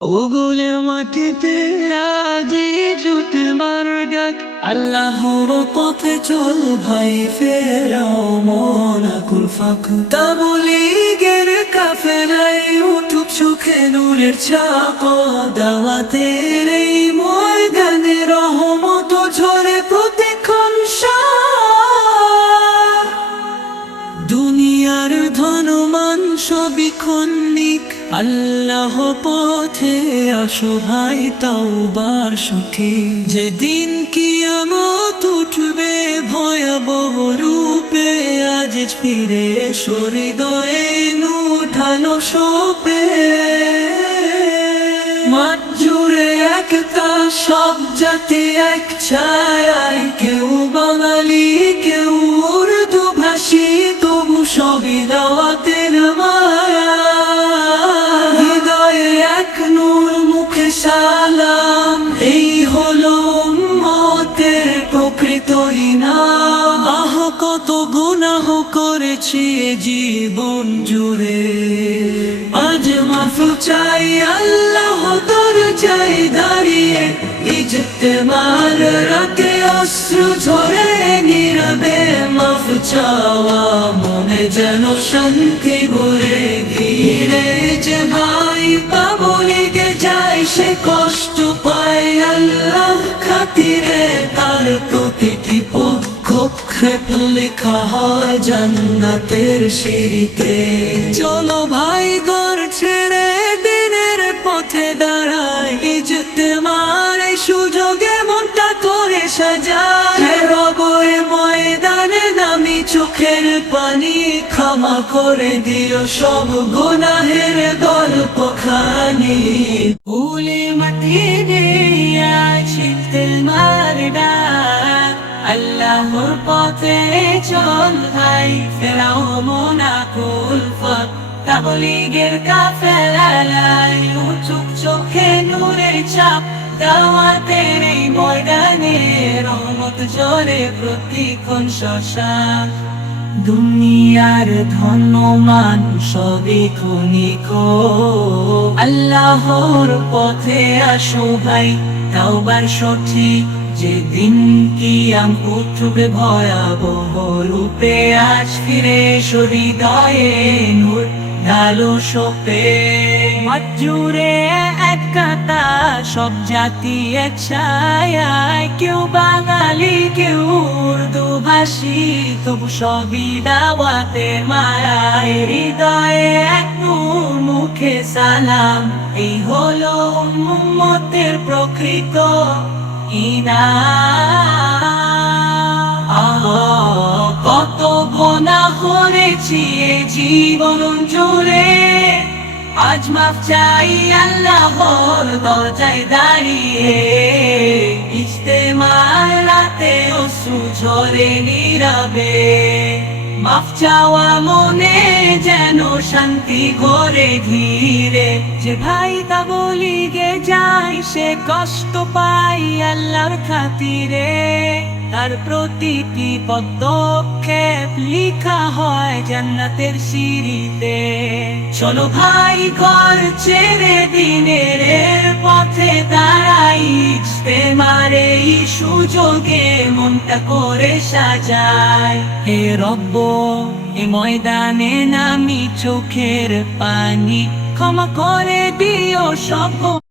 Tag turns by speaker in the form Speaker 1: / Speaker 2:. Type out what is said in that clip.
Speaker 1: ওগুলে মাটিতে আজি জুতে মারগাক আল্লাহর পথে চল ভাই, ফেরাও মনাকুল ফাঁক। তাবলীগের কাফেলাই উঠুক সুখে নূরের চাপ দাওয়াতের এই ময়দানে রহমত ঝরে প্রতিক্ষণ দুনিয়ার ধনমান সবই ক্ষণিক। আল্লাহ পথে আসো ভাই, তাওবার সঠিক যেদিন কিয়ামত উঠবে, ভয়াবহ রূপে আজ ফিরে সরিদয়ে নুঠানো সোপে মাঠ জুড়ে একটা সব জাতি এক ছায় কেউ বাঙালি এক নূর মুখে সালাম, এই হলো মতের প্রকৃত ইনাম আহ, কত গুনাহ করেছি জীবন জুড়ে। আজ মাফ চাই, আল্লাহ তোর চাই দাঁড়িয়ে। ইজতেমার রাতে অশ্রু ঝরে নীরবে, মাফ চাওয়া মনে যেন শান্তি ভরে। ধীরে যে ভাই যায় সে কষ্ট পায় আল্লাহ খাতিরে, তার প্রতিটি পক্ষে লেখা হয় জান্নাতের সিঁড়িতে। চলো ভাই, ঘর ছেড়ে ক্ষমা করে দিও সব গুনাহের গল্প খানি মাটিরে আছে তেলমার ডাক। আল্লাহর পথে চল ভাই, ফেরাও মোনাকুল ফত তাবলিগের কাফেলায় উঠুক চোখে নূরের চাপ। দাওয়াতের এই ময়দানে রহমত, জোরে প্রতিক্ষণ শশাক দুনিয়ার ধনমান সবই ক্ষণিক। আল্লাহর পথে আসো ভাই, তাওবার সঠিক। যেদিন কি আম উঠবে ভয়াবহ রূপে, আজ ফিরে হৃদয়ে নূর, ঢালো সোপে মজুরে এক কাতা, সব জাতি এক ছায়ায়, কেউ বাঙালি ভাষী তবু সবই দাওয়াতে মায়ায় হৃদয়ে এক মুখে সালাম। এই হলো উম্মতের প্রকৃত ইনা কত গোনা করেছি জীবন জুড়ে। আজ মাফ চাই আল্লাহর দরজায় দাঁড়িয়ে। ইজতেমার রাতে অশ্রু ঝরে নীরবে। মাফ চাওয়া মনে যেন শান্তি ঘরে ধীরে। যে ভাই তা বলি গে যাই, সে কষ্ট পাই আল্লাহর খাতিরে। তার প্রতিটি পদক্ষেপ লিখা হয় জান্নাতের সিঁড়িতে। চলো ভাই, ঘর ছেড়ে দিনের পথে দাঁড়াই মারে সুযোগে মনটা করে সাজায়। হে রব্ব, এ ময়দানে নামি চোখের পানি, ক্ষমা করে দিও সব